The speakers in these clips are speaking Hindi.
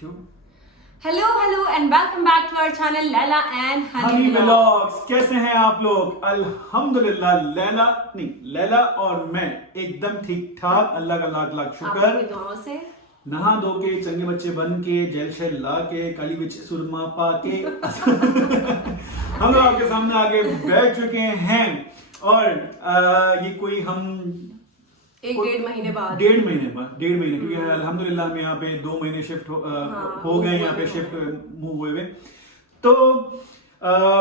Hello hello and welcome back to our channel Laila and Honey vlogs. कैसे हैं आप लोग? अल्हम्दुलिल्लाह लैला और मैं एकदम ठीक ठाक, अल्लाह का लाख लाख शुक्र। दुआओं से नहा धो के चंगे बच्चे बन के जेल शेल ला के काली बिच सुरमा पा के हम लोग आपके सामने आके बैठ चुके हैं। और ये कोई हम डेढ़ महीने बाद क्योंकि अल्हम्दुलिल्लाह हम यहाँ पे 2 महीने शिफ्ट हो गए यहाँ पे शिफ्ट मूव हुए। तो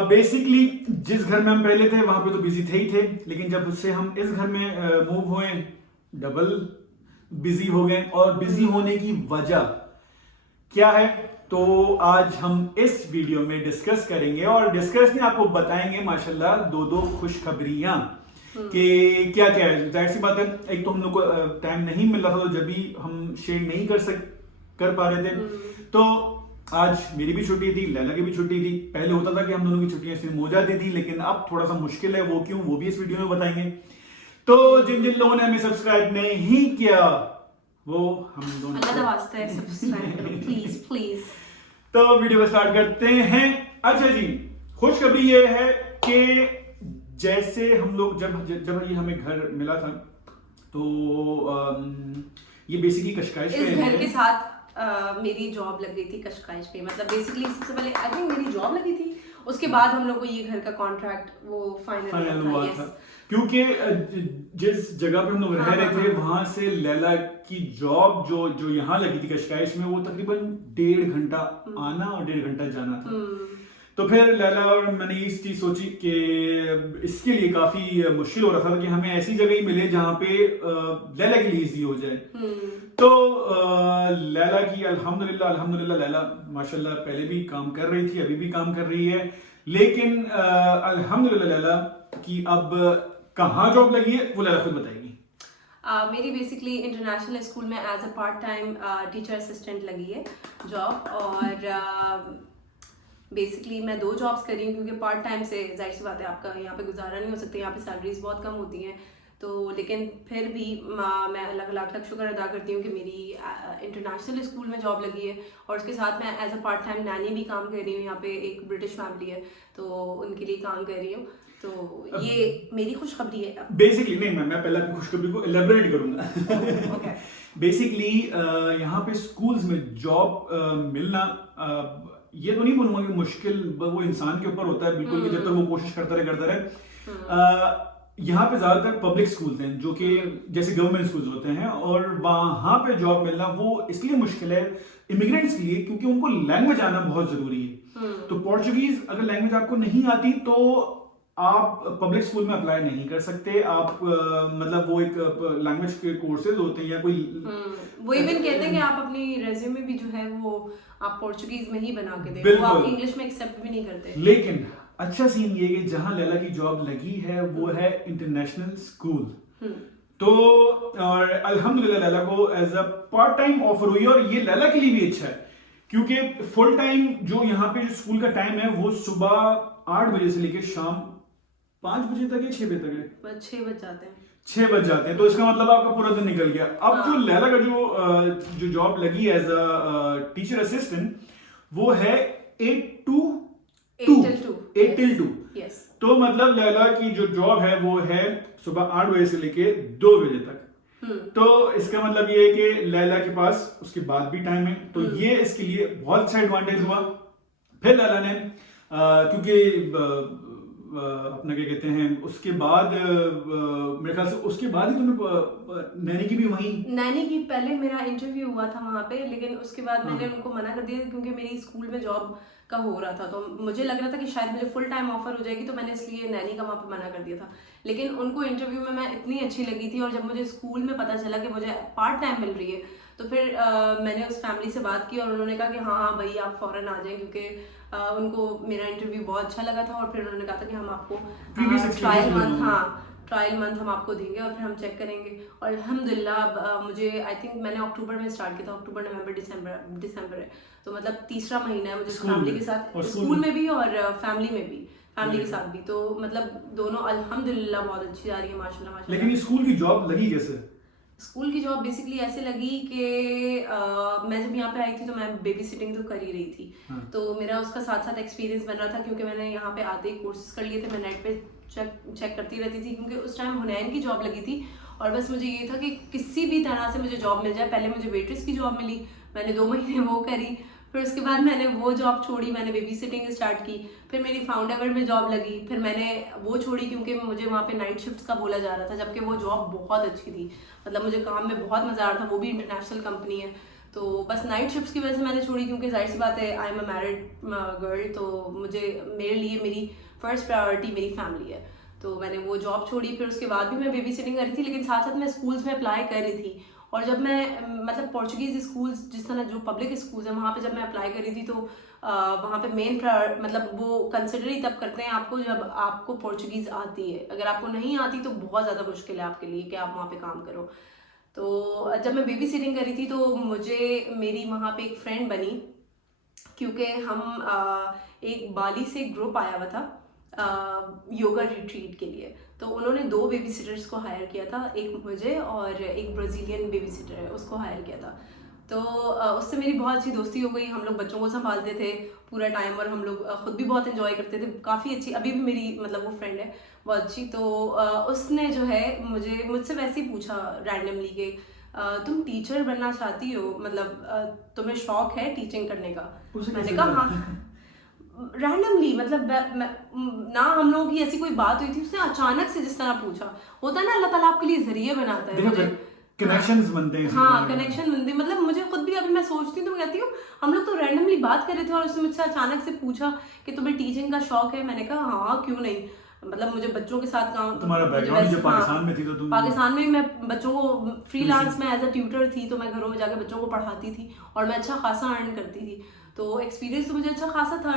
बेसिकली जिस घर में हम पहले थे वहां पे तो बिजी थे ही थे, लेकिन जब उससे हम इस घर में मूव हुए डबल बिजी हो गए। और बिजी होने की वजह क्या है तो आज हम इस वीडियो में डिस्कस करेंगे, और डिस्कस में आपको बताएंगे माशाल्लाह दो खुशखबरियां कि क्या क्या है। जाहिर सी बात है, एक तो हम लोग को टाइम नहीं मिल रहा था, तो जब भी हम शेयर नहीं कर पा रहे थे, तो आज मेरी भी छुट्टी थी, लैला की भी छुट्टी थी। पहले होता था कि हम दोनों की छुट्टियां सेम हो जाती थी, लेकिन अब थोड़ा सा मुश्किल है। वो क्यों, वो भी इस वीडियो में बताएंगे। तो जिन जिन लोगों ने हमें सब्सक्राइब नहीं किया वो हम दोनों सब्सक्राइब करो प्लीज प्लीज। तो वीडियो स्टार्ट करते हैं। अच्छा जी, खुशखबरी ये है कि जैसे हम लोग जब ये हमें घर मिला था, तो ये बेसिकली कश्काइश इस घर के साथ मेरी जॉब लग गई थी कश्काइश पे। मतलब बेसिकली सबसे पहले आई थिंक मेरी जॉब लगी थी, उसके बाद हम लोग को ये घर का कॉन्ट्रैक्ट वो फाइनल हुआ था। क्योंकि जिस जगह पे हम लोग रह रहे थे वहां से लैला की जॉब जो यहाँ लगी थी कश्काइश में, वो तकरीबन 1.5 घंटा आना और 1.5 घंटा जाना था। तो फिर लैला और मैंने इस चीज सोची कि इसके लिए काफी मुश्किल हो रहा था कि हमें ऐसी जगह ही मिले जहाँ पे लैला के लिए इजी हो जाए। तो लैला की अल्हम्दुलिल्लाह लैला माशाल्लाह पहले भी काम कर रही थी, अभी भी काम कर रही है, लेकिन अल्हम्दुलिल्लाह लैला की अब कहाँ जॉब लगी है वो लैला खुद बताएगी। मेरी बेसिकली इंटरनेशनल स्कूल में as a part time teacher assistant लगी है जॉब। और बेसिकली मैं 2 जॉब्स करी हूँ, क्योंकि पार्ट टाइम से जाहिर सी बात है आपका यहाँ पे गुजारा नहीं हो सकता, यहाँ पे सैलरीज बहुत कम होती हैं। तो लेकिन फिर भी मैं अल्लाह का लाख लाख शुक्र अदा करती हूँ कि मेरी इंटरनेशनल स्कूल में जॉब लगी है, और उसके साथ मैं as a part time nanny भी काम कर रही हूँ। यहाँ पे एक ब्रिटिश फैमिली है तो उनके लिए काम कर रही हूँ। तो ये मेरी खुशखबरी है। बेसिकली नहीं, मैं पहले अपनी खुशखबरी को एलैबोरेट करूंगा। बेसिकली यहाँ पे स्कूल्स में जॉब मिलना, ये तो नहीं बोलूंगा कि मुश्किल वो इंसान के ऊपर होता है बिल्कुल, कि जब तक वो कोशिश करता रहे। यहाँ पे ज्यादातर पब्लिक स्कूल्स हैं जो कि जैसे गवर्नमेंट स्कूल्स होते हैं, और वहां पे जॉब मिलना वो इसलिए मुश्किल है इमिग्रेंट्स के लिए, क्योंकि उनको लैंग्वेज आना बहुत जरूरी है। तो पोर्चुगीज अगर लैंग्वेज आपको नहीं आती तो आप पब्लिक स्कूल में अप्लाई नहीं कर सकते। आप मतलब वो एक लैंग्वेज के कोर्सेज होते हैं या कोई वो इवन कहते हैं कि आप अपनी रेज्यूमे भी जो है वो आप पोर्चुगीज में ही बना के दें, वो आप इंग्लिश में एक्सेप्ट भी नहीं करते। लेकिन अच्छा सीन ये कि जहां लैला की जॉब लगी है वो है इंटरनेशनल स्कूल। तो और अल्हम्दुलिल्लाह लैला को as a part time offer हुई, और ये लैला के लिए भी अच्छा है, क्योंकि फुल टाइम जो यहाँ पे स्कूल का टाइम है वो सुबह 8 बजे से लेकर शाम 5 बजे तक है, 6 बजे तक है, 6 बज जाते हैं। 6 बज जाते हैं। तो इसका मतलब आपका पूरा दिन निकल गया। अब जो लैला का जो जॉब लगी एज अ टीचर असिस्टेंट, वो है 8 till 2। तो मतलब लैला की जो जॉब है वो है सुबह 8 बजे से लेके 2 बजे तक। तो इसका मतलब ये है कि लैला के पास उसके बाद भी टाइम है, तो ये इसके लिए बहुत अच्छा एडवांटेज हुआ। फिर लैला ने क्योंकि अपना क्या कहते हैं, उसके बाद मेरे ख्याल से उसके बाद ही तुम्हें नैनी की भी नैनी की पहले मेरा इंटरव्यू हुआ था वहाँ पे, लेकिन उसके बाद मैंने उनको मना कर दिया, क्योंकि मेरी स्कूल में जॉब का हो रहा था। तो मुझे लग रहा था कि शायद मुझे फुल टाइम ऑफर हो जाएगी, तो मैंने इसलिए नैनी का वहाँ पे मना कर दिया था। लेकिन उनको इंटरव्यू में मैं इतनी अच्छी लगी थी, और जब मुझे स्कूल में पता चला कि मुझे पार्ट टाइम मिल रही है, तो फिर मैंने उस फैमिली से बात की, और उन्होंने कहा कि हाँ भाई आप फौरन आ जाएं, क्योंकि उनको मेरा इंटरव्यू बहुत अच्छा लगा था। और फिर उन्होंने कहा था कि हम आपको ट्रायल मंथ हम आपको देंगे, और फिर हम चेक करेंगे। और अल्हम्दुलिल्लाह मुझे आई थिंक मैंने अक्टूबर में स्टार्ट किया था, अक्टूबर नवंबर दिसंबर है, तो मतलब तीसरा महीना है मुझे फैमिली के साथ, स्कूल में भी और फैमिली में भी, फैमिली के साथ भी। तो मतलब दोनों अल्हम्दुलिल्लाह बहुत अच्छी जा रही है माशाल्लाह। लेकिन स्कूल की जॉब लगी कैसे? स्कूल की जॉब बेसिकली ऐसे लगी कि मैं जब यहाँ पे आई थी तो मैं बेबी सिटिंग तो कर ही रही थी। हाँ। तो मेरा उसका साथ साथ एक्सपीरियंस बन रहा था, क्योंकि मैंने यहाँ पे आते ही कोर्सेज कर लिए थे। मैं नेट पे चेक करती रहती थी, क्योंकि उस टाइम हुनैन की जॉब लगी थी और बस मुझे ये था कि किसी भी तरह से मुझे जॉब मिल जाए। पहले मुझे वेट्रेस की जॉब मिली, मैंने 2 महीने वो करी, फिर उसके बाद मैंने वो जॉब छोड़ी, मैंने बेबी सिटिंग स्टार्ट की। फिर मेरी फाउंडेवर में जॉब लगी, फिर मैंने वो छोड़ी क्योंकि मुझे वहाँ पे नाइट शिफ्ट्स का बोला जा रहा था, जबकि वो जॉब बहुत अच्छी थी। मतलब मुझे काम में बहुत मज़ा आ रहा था, वो भी इंटरनेशनल कंपनी है। तो बस नाइट शिफ्ट्स की वजह से मैंने छोड़ी, क्योंकि जाहिर सी बात है I am a married girl, तो मेरे लिए मेरी फर्स्ट प्रायोरिटी मेरी फैमिली है। तो मैंने वो जॉब छोड़ी। फिर उसके बाद भी मैं बेबी सिटिंग कर रही थी, लेकिन साथ साथ मैं स्कूल्स में अप्लाई कर रही थी। और जब मैं मतलब पोर्चुगीज़ स्कूल्स, जिस तरह जो पब्लिक स्कूल्स हैं, वहाँ पे जब मैं अप्लाई कर रही थी तो वहाँ पे मेन मतलब वो कंसिडर ही तब करते हैं आपको जब आपको पोर्चुगीज़ आती है। अगर आपको नहीं आती तो बहुत ज़्यादा मुश्किल है आपके लिए कि आप वहाँ पे काम करो। तो जब मैं बेबी सिटिंग कर रही थी तो मुझे मेरी वहाँ पे एक फ्रेंड बनी, क्योंकि हम एक बाली से ग्रुप आया हुआ था योगा रिट्रीट के लिए। तो उन्होंने 2 बेबी सिटर्स को हायर किया था, एक मुझे और एक ब्राज़ीलियन बेबी सिटर है उसको हायर किया था। तो उससे मेरी बहुत अच्छी दोस्ती हो गई। हम लोग बच्चों को संभालते थे पूरा टाइम और हम लोग खुद भी बहुत एंजॉय करते थे। काफ़ी अच्छी, अभी भी मेरी मतलब वो फ्रेंड है बहुत अच्छी। तो उसने जो है मुझसे वैसे ही पूछा रैंडमली कि तुम टीचर बनना चाहती हो, मतलब तुम्हें शौक है टीचिंग करने का? मैंने कहा हाँ, रैंडमली, मतलब ना हम लोगों की ऐसी कोई बात हुई थी, उसने अचानक से जिस तरह पूछा। होता है ना, अल्लाह ताला आपके लिए जरिए बनाता है। कनेक्शंस बनते हैं। हाँ, कनेक्शन बनते हैं। मतलब मुझे खुद भी अभी मैं सोचती हूँ तो मैं कहती हूँ हम लोग तो रैंडमली बात कर रहे थे और उसने मुझसे अचानक से पूछा कि तुम्हें टीचिंग का शौक है। मैंने कहा हाँ, क्यों नहीं। मतलब मुझे बच्चों के साथ काम, तुम्हारा बैकग्राउंड जब पाकिस्तान में थी तो तुम पाकिस्तान में मैं बच्चों को फ्रीलांस में एज अ ट्यूटर थी, तो मैं घरों में जाकर बच्चों को पढ़ाती थी और मैं अच्छा खासा अर्न करती थी। तो एक्सपीरियंस तो मुझे अच्छा खासा था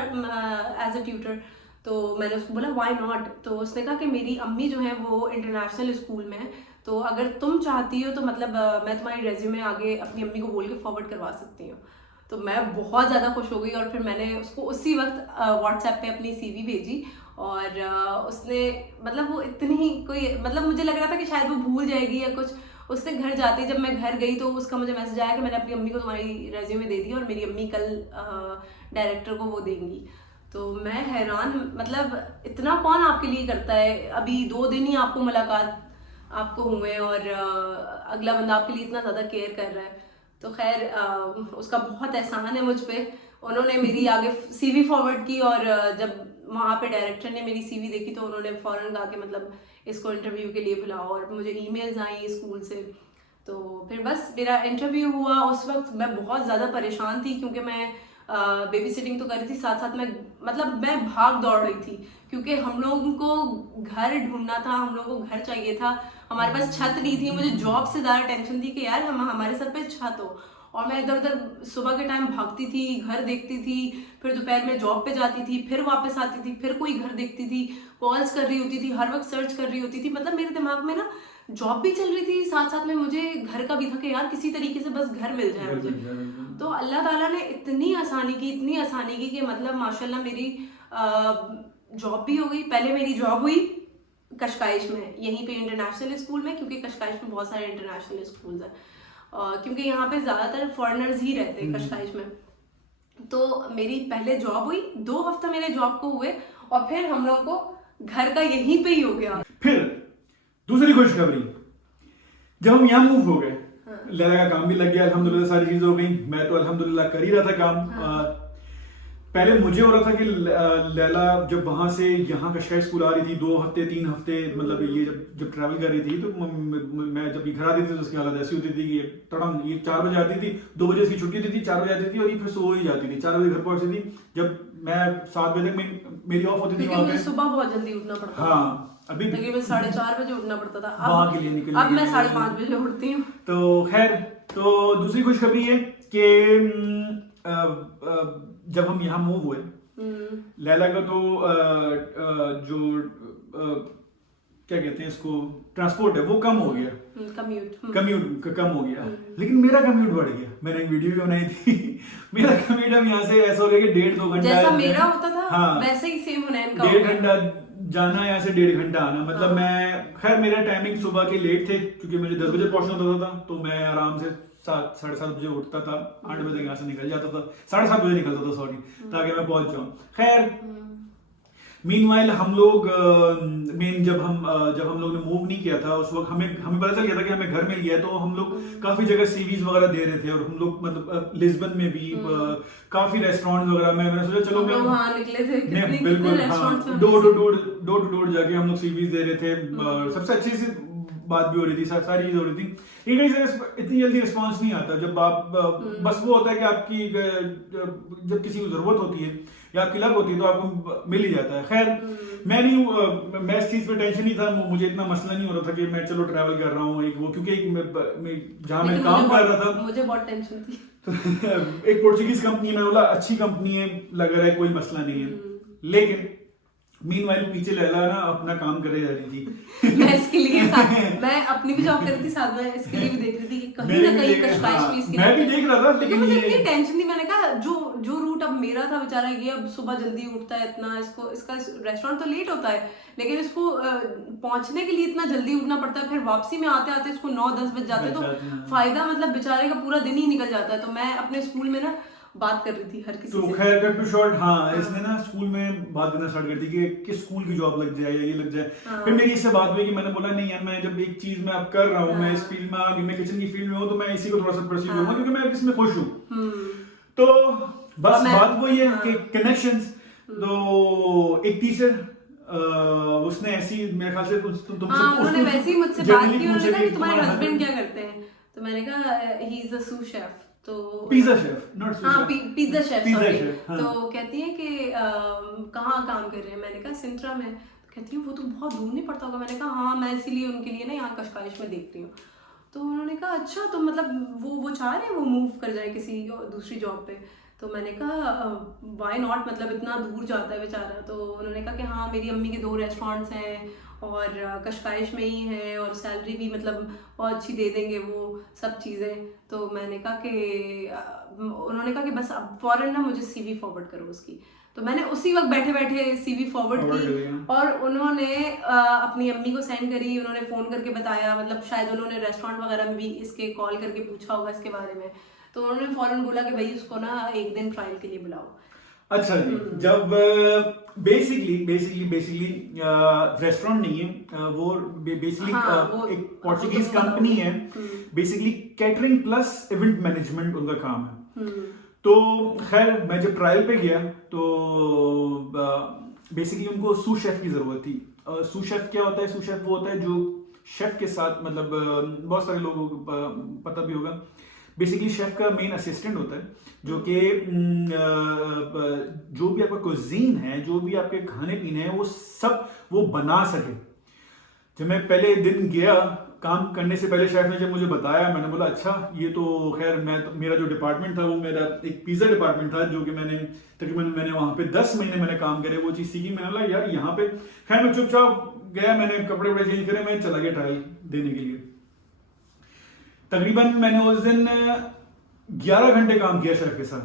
एज अ ट्यूटर। तो मैंने उसको बोला व्हाई नॉट। तो उसने कहा कि मेरी अम्मी जो है वो इंटरनेशनल स्कूल में है, तो अगर तुम चाहती हो तो मतलब मैं तुम्हारी रेज्यूमे आगे अपनी अम्मी को बोल के फॉरवर्ड करवा सकती हूँ। तो मैं बहुत ज़्यादा खुश हो गई और फिर मैंने उसको उसी वक्त व्हाट्सएप पे अपनी CV भेजी और उसने मतलब वो इतनी कोई मतलब मुझे लग रहा था कि शायद वो भूल जाएगी या कुछ। उसने घर जाते ही जब मैं घर गई तो उसका मुझे मैसेज आया कि मैंने अपनी अम्मी को तुम्हारी रेज्यूमे दे दी और मेरी अम्मी कल डायरेक्टर को वो देंगी। तो मैं हैरान, मतलब इतना कौन आपके लिए करता है। अभी 2 दिन ही आपको मुलाकात आपको हुए और अगला बंदा आपके लिए इतना ज़्यादा केयर कर रहा है। तो खैर उसका बहुत एहसान है मुझ पे। उन्होंने मेरी आगे CV फॉरवर्ड की और जब वहाँ पे डायरेक्टर ने मेरी CV देखी तो उन्होंने फ़ौरन कहा कि मतलब इसको इंटरव्यू के लिए बुलाओ और मुझे ईमेल्स आई स्कूल से। तो फिर बस मेरा इंटरव्यू हुआ। उस वक्त मैं बहुत ज़्यादा परेशान थी क्योंकि मैं बेबी सिटिंग तो कर रही थी, साथ साथ मैं भाग दौड़ रही थी क्योंकि हम लोगों को घर ढूंढना था, हम लोगों को घर चाहिए था, हमारे पास छत नहीं थी। मुझे जॉब से ज़्यादा टेंशन थी कि यार हमारे सर पे छत हो। और मैं इधर उधर सुबह के टाइम भागती थी, घर देखती थी, फिर दोपहर में जॉब पे जाती थी, फिर वापस आती थी, फिर कोई घर देखती थी, कॉल्स कर रही होती थी, हर वक्त सर्च कर रही होती थी। मतलब मेरे दिमाग में ना जॉब भी चल रही थी, साथ साथ में मुझे घर का भी था कि यार किसी तरीके से बस घर मिल जाए मुझे। तो अल्लाह ताला ने इतनी आसानी की कि मतलब माशाल्लाह मेरी जॉब भी हो गई। पहले मेरी जॉब हुई कशकाइश में, यहीं पे इंटरनेशनल स्कूल में, क्योंकि कशकाइश में बहुत सारे इंटरनेशनल स्कूल्स हैं, क्योंकि यहाँ पे ज़्यादातर फॉरेनर्स ही रहते हैं कशकाइश में। तो मेरी पहले जॉब हुई, 2 हफ्ता मेरे जॉब को हुए और फिर हम लोग को घर का यहीं पे ही हो गया। फिर दूसरी खुशखबरी, जब हम यहाँ मूव हो गए, लैला का काम भी लग गया, अल्हम्दुलिल्लाह सारी चीजें हो गई। मैं तो अल्हम्दुलिल्लाह कर ही रहा था काम। पहले मुझे हो रहा था कि लैला जब वहां से यहाँ कशकाई स्कूल आ रही थी 2 हफ्ते 3 हफ्ते, मतलब ये जब ट्रैवल कर रही थी तो मैं जब घर आती थी तो उसकी हालत ऐसी होती थी कि तड़म ये 4 बजे आती थी, 2 बजे इसकी छुट्टी होती थी, 4 बजे आती थी और ये फिर सो ही जाती थी। 4 बजे घर पहुंचती थी, जब मैं 7 बजे तक मेरी ऑफ होती थी वहाँ पे। सुबह बहुत जल्दी उठना पड़ता। हाँ, अभी मैं 4:30 बजे उठना पड़ता था वहाँ के लिए निकलने। अब मैं 5:30 बजे उठती हूँ। तो खैर, तो दूसरी खुशखबरी है कि जब हम यहाँ मूव हुए, लैला का तो जो क्या कहते हैं इसको, ट्रांसपोर्ट है वो कम हो गया, कम्यूट कम हो गया, लेकिन मेरा कम्यूट बढ़ गया। मैंने एक वीडियो भी बनाई थी मेरा कम्यूट अब यहाँ से ऐसा हो गया कि 1.5-2 घंटा जैसा मेरा होता था, हाँ, वैसे ही सेम हुनैन का 1.5 घंटा जाना यहाँ से 1.5 घंटा आना, मतलब हाँ। मैं खैर मेरा टाइमिंग सुबह के लेट थे क्योंकि मुझे 10 बजे पहुंचना होता था, तो मैं आराम से 7 साढ़े 7 बजे उठता था, 8 बजे तक यहाँ से निकल जाता था, 7:30 बजे निकलता था सॉरी, ताकि मैं पहुंच जाऊँ। खैर मीनवाइल हम लोग जब हम लोग ने मूव नहीं किया था उस वक्त हमें पता चल गया था कि हमें घर मिल गया है, तो हम लोग काफी जगह सीवीज वगैरह दे रहे थे, और हम लोग मतलब लिस्बन में भी काफी रेस्टोरेंट वगैरह में मैंने सोचा चलो हम वहाँ निकले थे, मैं कितने बिल्कुल रेस्टोरेंट्स में डोर टू डोर जाके हम लोग सीवीज दे रहे थे, सबसे अच्छी सी बात भी हो रही थी, सारी चीजें हो रही थी। एक इतनी जल्दी रिस्पांस नहीं आता, जब आप बस वो होता है कि आपकी जब किसी को जरूरत होती है या आपकी लग होती है तो आपको मिल ही जाता है। खैर मैं इस चीज पे टेंशन नहीं था, मुझे इतना मसला नहीं हो रहा था कि मैं चलो ट्रैवल कर रहा हूँ, एक वो क्योंकि जहाँ मैं काम कर रहा था मुझे बहुत टेंशन थी। एक पोर्चुगीज कंपनी में, बोला अच्छी कंपनी है, लग रहा है कोई मसला नहीं है, लेकिन मीनवाइल पीछे लैला ना अपना काम करे जा रही थी। मैं इसके लिए मैं अपनी भी जॉब कर रही थी साथ में, इसके लिए भी देख रही थी कि कहीं ना कहीं कश्काश भी इसकी, मैं भी देख रहा था, लेकिन मुझे इतनी टेंशन थी। मैंने कहा जो रूट अब मेरा था बेचारा, ये अब सुबह जल्दी उठता है इतना, इसका रेस्टोरेंट तो लेट होता है, लेकिन इसको पहुंचने के लिए इतना जल्दी उठना पड़ता है, फिर वापसी में आते आते इसको 9-10 बज जाते हैं, तो फायदा मतलब बेचारे का पूरा दिन ही निकल जाता है। तो मैं अपने स्कूल में ना बात कर रही थी हर किसी तो से। खैर कट टू शॉर्ट, हाँ इसने ना स्कूल में बात देना स्टार्ट कर दी कि किस स्कूल की जॉब लग जाए या ये लग जाए। फिर मेरी इससे बात हुई कि मैंने बोला नहीं यार, मैं जब एक चीज मैं अब कर रहा हूँ, मैं इस फील्ड में आ गई, मैं किचन की फील्ड में हूँ, तो मैं इसी को थोड़ा सा परस्यू करूंगा क्योंकि मैं इसमें खुश हूँ। तो बस बात वही है कि कनेक्शंस। तो एक टीचर उसने ऐसी मेरे ख्याल से तुमसे उन्होंने वैसे ही मुझसे बात की, उन्होंने कहा कि तुम्हारे हस्बैंड क्या करते हैं, तो मैंने कहा he is a sous chef, तो pizza chef, not sous chef, pizza chef sorry. हाँ। तो कहती है कि कहाँ काम कर रहे हैं, मैंने कहा सिंट्रा में। तो कहती है वो तो बहुत दूर नहीं पड़ता होगा, मैंने कहा हाँ मैं इसीलिए उनके लिए ना यहाँ कश्काइश में देख रही हूँ। तो उन्होंने कहा अच्छा, तो मतलब वो चाह रहे हैं वो मूव कर जाए किसी दूसरी जॉब पे। तो मैंने कहा वाई नॉट, मतलब इतना दूर जाता है बेचारा। तो उन्होंने कहा कि हाँ मेरी अम्मी के 2 रेस्टोरेंट्स हैं और कश्काइश में ही है, और सैलरी भी मतलब बहुत अच्छी दे देंगे वो सब चीज़ें। तो मैंने कहा कि उन्होंने कहा कि बस अब फौरन ना मुझे सीवी फॉरवर्ड करो उसकी। तो मैंने उसी वक्त बैठे बैठे सीवी फॉरवर्ड की, और उन्होंने अपनी अम्मी को सेंड करी, उन्होंने फ़ोन करके बताया, मतलब शायद उन्होंने रेस्टोरेंट वगैरह में भी इसके कॉल करके पूछा होगा इसके बारे में। तो उन्होंने फौरन बोला कि भाई उसको ना एक दिन ट्रायल के लिए बुलाओ। अच्छा जी, जब बेसिकली रेस्टोरेंट नहीं है वो बेसिकली एक पोर्चुगीज कंपनी है, basically catering plus event management उनका काम है। तो खैर मैं जब ट्रायल पे गया तो बेसिकली उनको सू शेफ की जरूरत थी। सू शेफ क्या होता है? सू शेफ वो होता है जो शेफ के साथ, मतलब बहुत सारे लोगों को पता भी होगा, बेसिकली शेफ का मेन असिस्टेंट होता है जो कि जो भी आपका कुजीन है, जो भी आपके खाने पीने हैं, वो सब वो बना सके। जब मैं पहले दिन गया काम करने से पहले, शेफ ने जब मुझे बताया, मैंने बोला अच्छा ये तो खैर मेरा जो डिपार्टमेंट था वो मेरा एक पिज्जा डिपार्टमेंट था, जो कि मैंने वहाँ पे 10 महीने मैंने काम करे, वो चीज़ सीखी। मैंने बोला यार यहाँ पे, खैर मैं चुपचाप गया, मैंने कपड़े वपड़े चेंज करे, मैं चला गया ट्रायल देने के लिए। तकरीबन मैंने उस दिन 11 घंटे काम किया शेफ के साथ।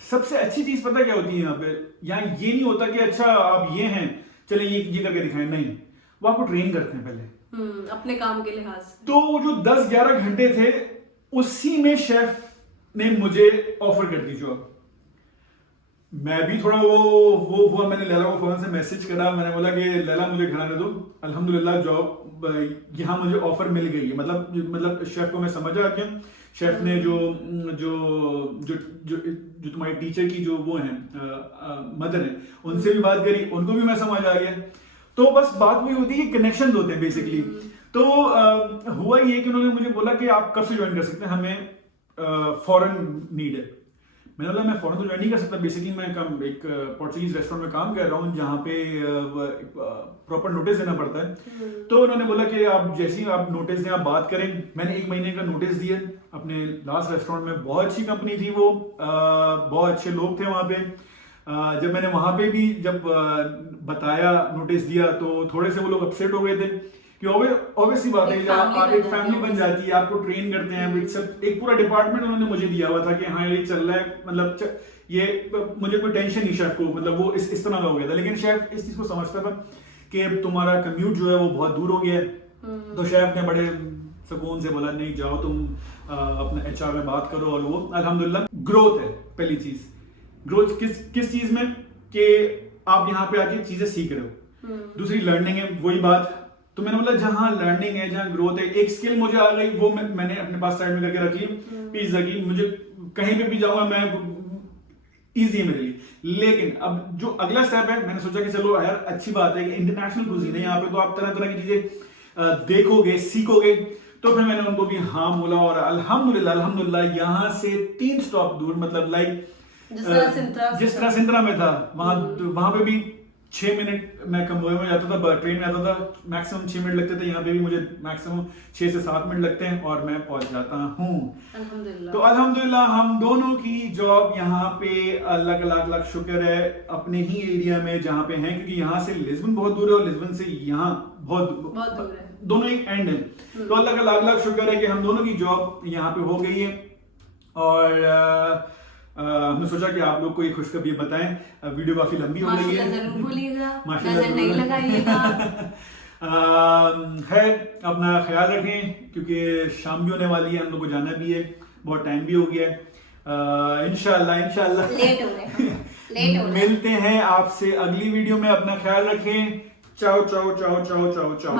सबसे अच्छी चीज पता क्या होती है यहाँ पे? यहाँ ये नहीं होता कि अच्छा आप ये हैं चले ये करके दिखाएं, नहीं, वो आपको ट्रेन करते हैं पहले अपने काम के लिहाज से। तो जो 10-11 घंटे थे उसी में शेफ ने मुझे ऑफर कर दी जॉब। मैं भी थोड़ा वो हुआ, मैंने लैला को फोन से मैसेज करा, मैंने बोला कि लैला मुझे घर आने दो, अल्हम्दुलिल्लाह जॉब यहाँ मुझे ऑफर मिल गई है। मतलब शेफ को मैं समझ आ गया। शेफ ने जो तुम्हारी टीचर की जो वो हैं मदर है, उनसे भी बात करी, उनको भी मैं समझ आ गया। तो बस बात वही होती है कि कनेक्शंस होते हैं बेसिकली। तो हुआ ये कि उन्होंने मुझे बोला कि आप कब से ज्वाइन कर सकते हैं, हमें फॉरेन नीड है। मैंने बोला मैं फॉरेन तो ज्वाइन नहीं कर सकता, बेसिकली मैं एक पोर्चुगीज रेस्टोरेंट में काम कर रहा हूँ जहाँ पे प्रॉपर नोटिस देना पड़ता है। तो उन्होंने बोला कि आप जैसे ही आप नोटिस दें आप बात करें। मैंने 1 महीने का नोटिस दिया अपने लास्ट रेस्टोरेंट में। बहुत अच्छी कंपनी थी वो, बहुत अच्छे लोग थे वहाँ पे। जब मैंने वहाँ पे भी जब बताया, नोटिस दिया, तो थोड़े से वो लोग अपसेट हो गए थे कि ऑब्वियसली बात है, आप एक फैमिली बन जाती है, आपको ट्रेन करते हैं, एक पूरा डिपार्टमेंट उन्होंने मुझे दिया हुआ था कि हाँ ये चल रहा है, मतलब ये मुझे कोई टेंशन नहीं शेफ को, मतलब वो इस तरह का हो गया था। लेकिन शेफ इस चीज को समझता था कि तुम्हारा कम्यूट जो है वो बहुत दूर हो गया है। तो शेफ ने बड़े सुकून से बोला नहीं जाओ तुम अपने HR में बात करो, और वो अल्हम्दुलिल्लाह ग्रोथ है। पहली चीज ग्रोथ किस चीज में कि आप यहाँ पे आके चीजें सीख रहे हो। दूसरी लर्निंग है, वही बात तो मैंने बोला जहाँ लर्निंग है जहाँ ग्रोथ है। एक स्किल मुझे आ गई वो मैंने अपने पास साइड में करके रख ली, पिज्जा की। मुझे कहीं पे भी जाऊंगा मैं इजी है मेरे लिए। लेकिन अब जो अगला स्टेप है मैंने सोचा कि चलो यार अच्छी बात है कि इंटरनेशनल कुजीन है यहाँ पे, तो आप तरह तरह की चीजें देखोगे सीखोगे। तो फिर मैंने उनको भी हाँ बोला, और अल्हम्दुलिल्लाह यहाँ से 3 स्टॉप दूर, मतलब लाइक जिस तरह सिंत्रा में था वहां पे भी 6 मिनट मैं कन्वॉय में जाता था, ट्रेन में आता था, मैक्सिमम 6 मिनट लगते थे। यहाँ पे भी मुझे मैक्सिमम 6 से 7 मिनट लगते हैं और मैं पहुंच जाता हूँ। तो अल्हम्दुलिल्लाह हम दोनों की जॉब यहाँ पे अल्लाह का लाख लाख शुक्र है अपने ही एरिया में जहाँ पे हैं, क्योंकि यहाँ से लिस्बन बहुत दूर है और लिस्बन से यहाँ बहुत दूर है, दोनों एक एंड है। तो अल्लाह का लाख लाख शुक्र है कि हम दोनों की जॉब यहाँ पे हो गई है। और हमने सोचा कि आप लोग को ये खुशखबरी बताएं। वीडियो काफी लंबी हो गई है, जरूर बोलिएगा, नजर नहीं लगाइएगा। है अपना ख्याल रखें क्योंकि शाम भी होने वाली है, हम लोग को जाना भी है, बहुत टाइम भी हो गया है। इंशाल्लाह लेट हो रहे मिलते हैं आपसे अगली वीडियो में। अपना ख्याल रखें। चाओ चाओ चाओ चाओ चाओ चाओ।